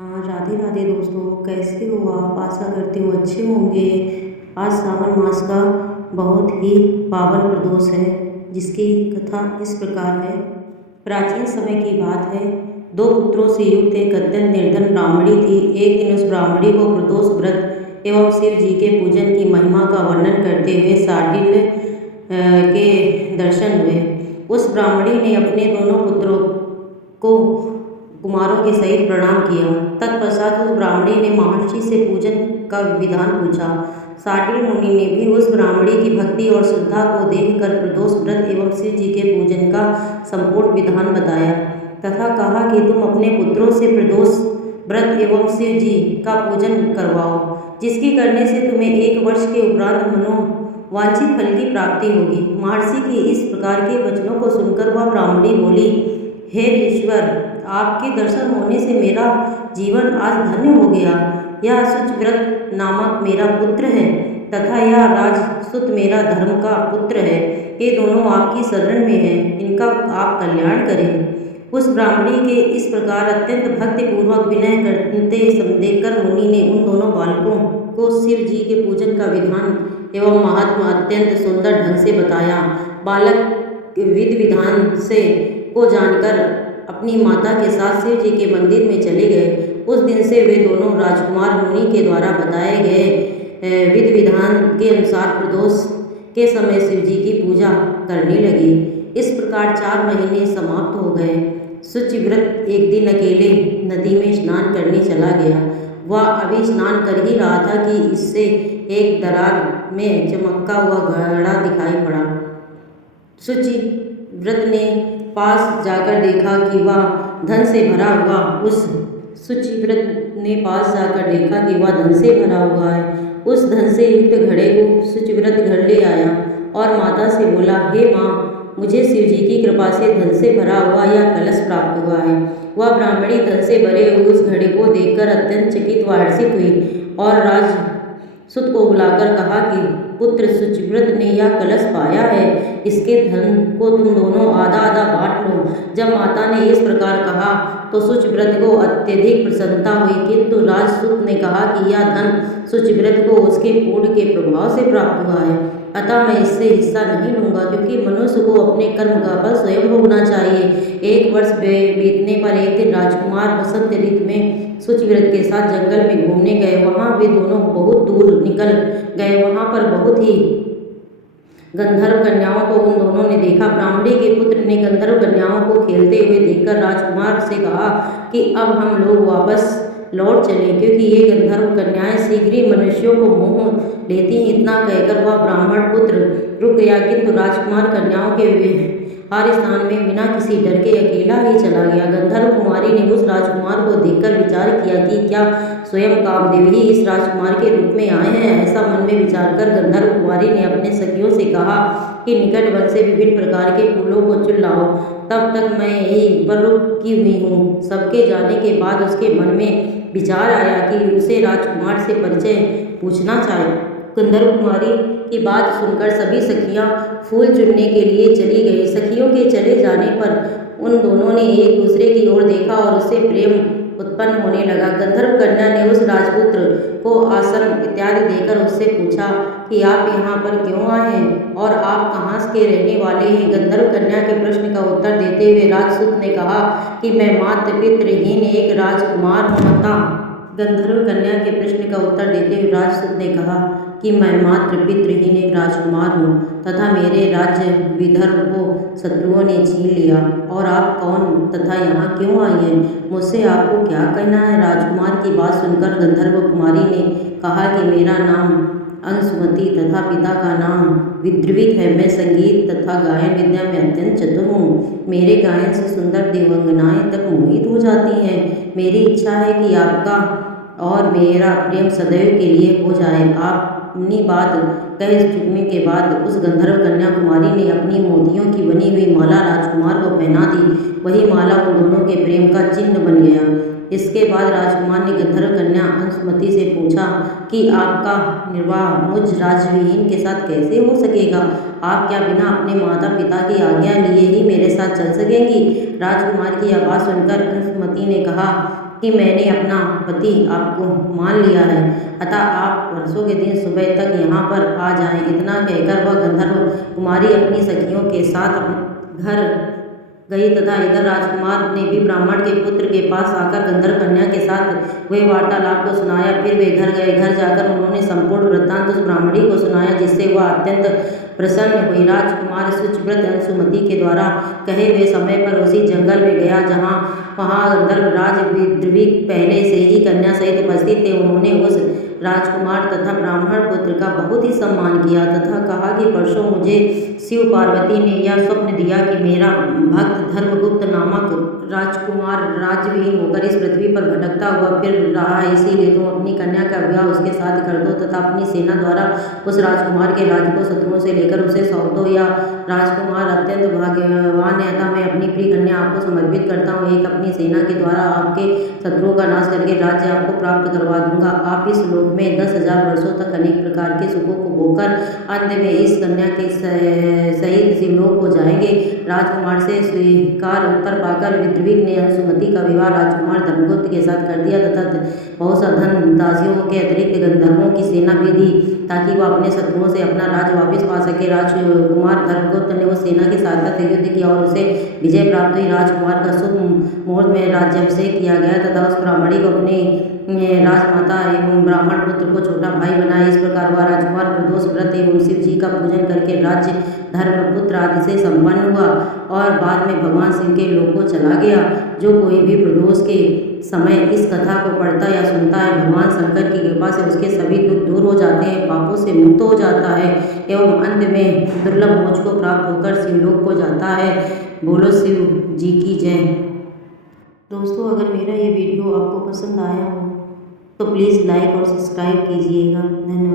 राधे राधे दोस्तों, कैसे हो आप? आशा करती हूँ अच्छे होंगे। आज सावन मास का बहुत ही पावन प्रदोष है, जिसकी कथा इस प्रकार है। प्राचीन समय की बात है। दो पुत्रों से युक्त एक अत्यंत निर्धन ब्राह्मणी थी। एक दिन उस ब्राह्मणी को प्रदोष व्रत एवं शिव जी के पूजन की महिमा का वर्णन करते हुए शांडिल्य के दर्शन हुए। उस ब्राह्मणी ने अपने दोनों पुत्रों को कुमारों के सहित प्रणाम किया। तत्पश्चात उस ब्राह्मणी ने महर्षि से पूजन का विधान पूछा। शांडिल्य मुनि ने भी उस ब्राह्मणी की भक्ति और श्रद्धा को देखकर प्रदोष व्रत एवं शिव जी के पूजन का संपूर्ण विधान बताया तथा कहा कि तुम अपने पुत्रों से प्रदोष व्रत एवं शिव जी का पूजन करवाओ, जिसकी करने से तुम्हें 1 वर्ष के उपरांत मनोवांछित फल की प्राप्ति होगी। महर्षि के इस प्रकार के वचनों को सुनकर वह ब्राह्मणी बोली, हे ईश्वर, आपके दर्शन होने से मेरा जीवन आज धन्य हो गया। यह शुचिव्रत नामक मेरा पुत्र है तथा यह राजसुत मेरा धर्म का पुत्र है। ये दोनों आपकी शरण में हैं, इनका आप कल्याण करें। उस ब्राह्मणी के इस प्रकार अत्यंत भक्तिपूर्वक विनय करते देखकर मुनि ने उन दोनों बालकों को शिव जी के पूजन का विधान एवं महात्मा अत्यंत सुंदर ढंग से बताया। बालक विधि विधान से को जानकर अपनी माता के साथ शिव जी के मंदिर में चले गए। उस दिन से वे दोनों राजकुमार मुनि के द्वारा बताए गए विधि विधान के अनुसार प्रदोष के समय शिव जी की पूजा करने लगे। इस प्रकार 4 महीने समाप्त हो गए। शुचिव्रत एक दिन अकेले नदी में स्नान करने चला गया। वह अभी स्नान कर ही रहा था कि इससे एक दरार में चमकता हुआ घड़ा दिखाई पड़ा। शुचिव्रत ने पास जाकर देखा कि वह धन से भरा हुआ है। उस धन से युक्त घड़े को शुचिव्रत घर ले आया और माता से बोला, हे माँ, मुझे शिव जी की कृपा से धन से भरा हुआ यह कलश प्राप्त हुआ है। वह ब्राह्मणी धन से भरे हुए उस घड़े को देखकर अत्यंत चकित व हर्षित हुई और राजसुत को बुलाकर कहा कि पुत्र शुचिव्रत ने यह कलश पाया है, इसके धन को तुम दोनों आधा आधा बांट लो। जब माता ने इस प्रकार कहा तो शुचिव्रत को अत्यधिक प्रसन्नता हुई, किंतु राजसुत ने कहा कि यह धन शुचिव्रत को उसके पुण्य के प्रभाव से प्राप्त हुआ है, अतः मैं इससे हिस्सा नहीं लूंगा, क्योंकि मनुष्य को अपने कर्म का फल स्वयं भोगना चाहिए। 1 वर्ष बीतने पर एक दिन राजकुमार बसंत ऋतु में शुचिव्रत के साथ जंगल में घूमने गए। वहां वे दोनों बहुत दूर निकल गए। वहां पर बहुत ही गंधर्व कन्याओं को उन दोनों ने देखा। ब्राह्मणी के पुत्र ने गंधर्व कन्याओं को खेलते हुए देखकर राजकुमार से कहा कि अब हम लोग वापस लौट चलें, क्योंकि ये गंधर्व कन्याएं शीघ्र ही मनुष्यों को मोह लेती हैं। इतना कहकर वह ब्राह्मण पुत्र रुक गया, किंतु राजकुमार कन्याओं के हर स्थान में बिना किसी डर के अकेला ही चला गया। गंधर्व कुमारी ने उस राजकुमार को देखकर विचार किया कि क्या स्वयं कामदेव ही इस राजकुमार के रूप में आए हैं। ऐसा मन में विचार कर गंधर्व कुमारी ने अपने सखियों से कहा कि निकट वन से विभिन्न प्रकार के फूलों को चुन लाओ, तब तक मैं यही पर रुकी हुई हूँ। सबके जाने के बाद उसके मन में विचार आया कि उसे राजकुमार से परिचय पूछना चाहिए। गंधर्व कुमारी की बात सुनकर सभी सखियां फूल चुनने के लिए चली गई। सखियों के चले जाने पर उन दोनों ने एक दूसरे की ओर देखा और उससे प्रेम उत्पन्न होने लगा। गंधर्व कन्या ने उस राजपुत्र को आसन इत्यादि देकर उससे पूछा कि आप यहाँ पर क्यों आए हैं और आप कहाँ के रहने वाले हैं। गंधर्व कन्या के प्रश्न का उत्तर देते हुए राजसूत ने कहा कि मैं मातृ पितृहीन एक राजकुमार हूँ। गंधर्व कन्या के प्रश्न का उत्तर देते हुए राजसूत ने कहा कि मैं मातृ पितृहीन एक राजकुमार हूँ तथा मेरे राज्य विदर्भ को शत्रुओं ने छीन लिया, और आप कौन तथा यहाँ क्यों आई हैं? मुझसे आपको क्या कहना है? राजकुमार की बात सुनकर गंधर्व कुमारी ने कहा कि मेरा नाम अंशुमती तथा पिता का नाम विद्रवित है। मैं संगीत तथा गायन विद्या में अत्यंत चतुर हूँ। मेरे गायन से सुंदर देवांगनाएं तक मोहित हो जाती हैं। मेरी इच्छा है कि आपका और मेरा प्रेम सदैव के लिए हो जाए। आप अपनी बात कह चुकने के बाद उस गंधर्व कन्या कुमारी ने अपनी मोतियों की बनी हुई माला राजकुमार को पहना दी। वही माला उन दोनों के प्रेम का चिन्ह बन गया। इसके बाद राजकुमार ने गंधर्व कन्या अंशुमती से पूछा कि आपका निर्वाह मुझ राज्यविहीन के साथ कैसे हो सकेगा? आप क्या बिना अपने माता पिता की आज्ञा लिए ही मेरे साथ चल सकेंगी? राजकुमार की आवाज़ सुनकर अंशुमती ने कहा कि मैंने अपना पति आपको मान लिया है, अतः आप वर्षों के दिन सुबह तक यहाँ पर आ जाएं। इतना कहकर वह गंधर्व कुमारी अपनी सखियों के साथ अपने घर गई तथा इधर राजकुमार ने भी ब्राह्मण के पुत्र के पास आकर गंधर्व कन्या के साथ हुए वार्तालाप को सुनाया। फिर वे घर गए। घर जाकर उन्होंने संपूर्ण वृत्तांत उस ब्राह्मणी को सुनाया, जिससे वह अत्यंत प्रसन्न हुई। राजकुमार शुचिव्रत अंशुमति के द्वारा कहे हुए समय पर उसी जंगल में गया जहाँ गंधर्व राज विद्रवीक पहले से ही कन्या सहित उपस्थित थे। उन्होंने उस राजकुमार तथा ब्राह्मण पुत्र का बहुत ही सम्मान किया तथा कहा कि परसों मुझे शिव पार्वती ने यह स्वप्न दिया कि मेरा भक्त धर्मगुप्त नामक राजकुमार राज्यविहीन होकर इस पृथ्वी पर भटकता हुआ फिर रहा है, इसीलिए तुम अपनी कन्या का विवाह उसके साथ कर दो तथा अपनी सेना द्वारा उस राजकुमार के राज्य को शत्रुओं से लेकर उसे सौंप दो। या राजकुमार अत्यंत भाग्यवान है, अतः मैं अपनी प्रिय कन्या आपको समर्पित करता हूँ। एक अपनी सेना के द्वारा आपके शत्रुओं का नाश करके राज्य आपको प्राप्त करवा दूंगा। आप इस लोक में 10,000 वर्षों तक अनेक प्रकार के सुखों को भोगकर अंत में इस कन्या के सहित शिवलोक को जाएंगे। राजकुमार से स्वीकार उत्तर पाकर विद्रवीक ने अंशुमति का विवाह राजकुमार धर्मगुप्त के साथ कर दिया तथा बहुत सा धन दासियों के अतिरिक्त गंधर्वों की सेना भी दी, ताकि वह अपने शत्रुओं से अपना राज्य वापस पा सके। राजकुमार धर्मगुप्त ने उस सेना के साथ युद्ध किया और उसे विजय प्राप्त हुई। राजकुमार का शुभ मुहूर्त में राज्याभिषेक किया गया तथा उस ब्राह्मणी को अपनी राजमाता एवं ब्राह्मण पुत्र को छोटा भाई बनाया। इस प्रकार वह राजकुमार प्रदोष व्रत एवं शिव जी का पूजन करके राज्य धर्म पुत्र आदि से संपन्न हुआ और बाद में भगवान शिव के लोक को चला गया। जो कोई भी प्रदोष के समय इस कथा को पढ़ता या सुनता है, भगवान शंकर की कृपा से उसके सभी दुख दूर हो जाते हैं, पापों से मुक्त हो जाता है एवं अंत में दुर्लभ मोक्ष को प्राप्त होकर शिवलोक को जाता है। बोलो शिव जी की जय। दोस्तों, अगर मेरा ये वीडियो आपको पसंद आया हो तो प्लीज़ लाइक और सब्सक्राइब कीजिएगा। धन्यवाद।